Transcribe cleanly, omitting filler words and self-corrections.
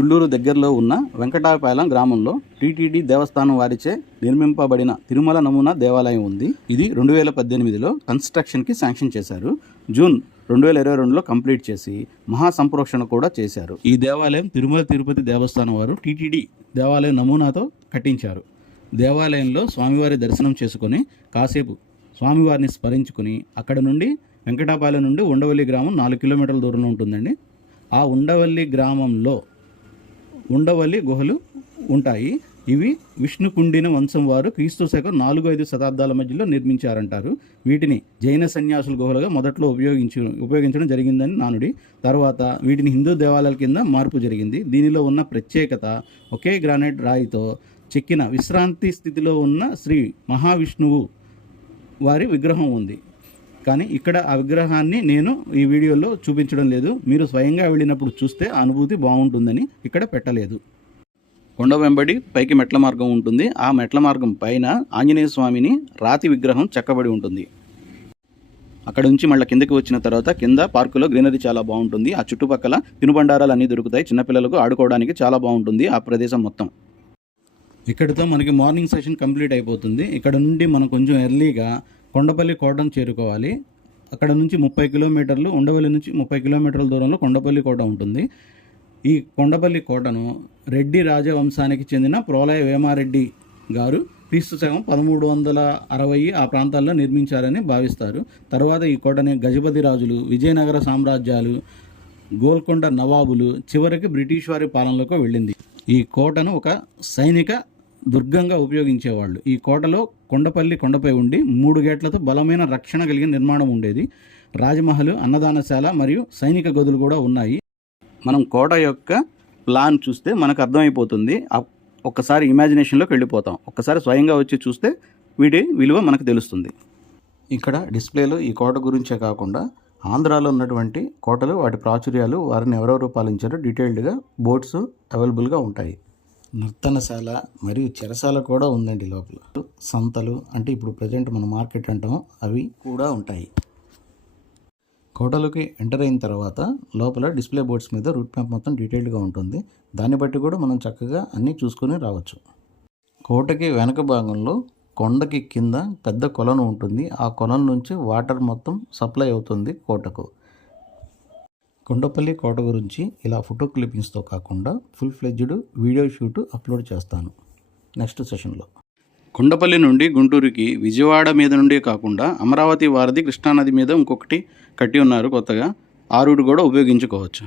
తుళ్ళూరు దగ్గరలో ఉన్న వెంకటాయపాలెం గ్రామంలో టీటీడీ దేవస్థానం వారిచే నిర్మింపబడిన తిరుమల నమూనా దేవాలయం ఉంది. ఇది 2018లో కన్స్ట్రక్షన్కి శాంక్షన్ చేశారు. జూన్ 2022లో కంప్లీట్ చేసి మహాసంప్రోక్షణ కూడా చేశారు. ఈ దేవాలయం తిరుమల తిరుపతి దేవస్థానం వారు టీటీడీ దేవాలయం నమూనాతో కట్టించారు. దేవాలయంలో స్వామివారి దర్శనం చేసుకొని కాసేపు స్వామివారిని స్మరించుకుని అక్కడ నుండి వెంకటాపాలెం నుండి ఉండవల్లి గ్రామం 4 కిలోమీటర్ల దూరంలో ఉంటుందండి. ఆ ఉండవల్లి గ్రామంలో ఉండవల్లి గుహలు ఉంటాయి. ఇవి విష్ణుకుండిన వంశం వారు క్రీస్తు శకం 4-5 శతాబ్దాల మధ్యలో నిర్మించారంటారు. వీటిని జైన సన్యాసుల గుహలుగా మొదట్లో ఉపయోగించడం జరిగిందని నానుడి. తర్వాత వీటిని హిందూ దేవాలయాల కింద మార్పు జరిగింది. దీనిలో ఉన్న ప్రత్యేకత ఒకే గ్రానైట్ రాయితో చెక్కిన విశ్రాంతి స్థితిలో ఉన్న శ్రీ మహావిష్ణువు వారి విగ్రహం ఉంది. కానీ ఇక్కడ ఆ విగ్రహాన్ని నేను ఈ వీడియోలో చూపించడం లేదు. మీరు స్వయంగా వెళ్ళినప్పుడు చూస్తే ఆ అనుభూతి బాగుంటుందని ఇక్కడ పెట్టలేదు. కొండ వెంబడి పైకి మెట్ల మార్గం ఉంటుంది. ఆ మెట్ల మార్గం పైన ఆంజనేయ స్వామిని రాతి విగ్రహం చెక్కబడి ఉంటుంది. అక్కడ నుంచి మళ్ళీ కిందకి వచ్చిన తర్వాత కింద పార్కులో గ్రీనరీ చాలా బాగుంటుంది. ఆ చుట్టుపక్కల తినుబండారాలు అన్నీ దొరుకుతాయి. చిన్నపిల్లలకు ఆడుకోవడానికి చాలా బాగుంటుంది ఆ ప్రదేశం మొత్తం. ఇక్కడితో మనకి మార్నింగ్ సెషన్ కంప్లీట్ అయిపోతుంది. ఇక్కడ నుండి మనం కొంచెం ఎర్లీగా కొండపల్లి కోటను చేరుకోవాలి. అక్కడ నుంచి 30 కిలోమీటర్లు, ఉండవల్లి నుంచి 30 కిలోమీటర్ల దూరంలో కొండపల్లి కోట ఉంటుంది. ఈ కొండపల్లి కోటను రెడ్డి రాజవంశానికి చెందిన ప్రోలయ వేమారెడ్డి గారు క్రీస్తు శకం 1360 ఆ ప్రాంతాల్లో నిర్మించారని భావిస్తారు. తర్వాత ఈ కోటని గజపతి రాజులు, విజయనగర సామ్రాజ్యాలు, గోల్కొండ నవాబులు, చివరికి బ్రిటిష్ వారి పాలనలోకి వెళ్ళింది. ఈ కోటను ఒక సైనిక దుర్గంగా ఉపయోగించేవాళ్ళు. ఈ కోటలో కొండపల్లి కొండపై ఉండి 3 గేట్లతో బలమైన రక్షణ కలిగిన నిర్మాణం ఉండేది. రాజమహల్, అన్నదానశాల మరియు సైనిక గదులు కూడా ఉన్నాయి. మనం కోట యొక్క ప్లాన్ చూస్తే మనకు అర్థమైపోతుంది. ఒక్కసారి ఇమాజినేషన్లోకి వెళ్ళిపోతాం. ఒక్కసారి స్వయంగా వచ్చి చూస్తే వీటి విలువ మనకు తెలుస్తుంది. ఇక్కడ డిస్ప్లేలో ఈ కోట గురించే కాకుండా ఆంధ్రాలో ఉన్నటువంటి కోటలు, వాటి ప్రాచుర్యాలు, వారిని ఎవరెవరు పాలించారో డీటెయిల్డ్గా బోర్డ్స్ అవైలబుల్గా ఉంటాయి. నర్తనశాల మరియు చెరసాల కూడా ఉందండి లోపల. సంతలు అంటే ఇప్పుడు ప్రజెంట్ మన మార్కెట్ అంటాం, అవి కూడా ఉంటాయి. కోటలోకి ఎంటర్ అయిన తర్వాత లోపల డిస్ప్లే బోర్డ్స్ మీద రూట్ మ్యాప్ మొత్తం డీటెయిల్డ్గా ఉంటుంది. దాన్ని బట్టి కూడా మనం చక్కగా అన్నీ చూసుకొని రావచ్చు. కోటకి వెనక భాగంలో కొండకి కింద పెద్ద కొలను ఉంటుంది. ఆ కొలను నుంచి వాటర్ మొత్తం సప్లై అవుతుంది కోటకు. కొండపల్లి కోట గురించి ఇలా ఫోటో క్లిప్పింగ్స్తో కాకుండా full fledged video shoot upload చేస్తాను నెక్స్ట్ సెషన్లో. కొండపల్లి నుండి గుంటూరుకి విజయవాడ మీద నుండి కాకుండా అమరావతి వారధి కృష్ణానది మీద ఇంకొకటి కట్టి ఉన్నారు కొత్తగా. ఆ రూట్ కూడా ఉపయోగించుకోవచ్చు.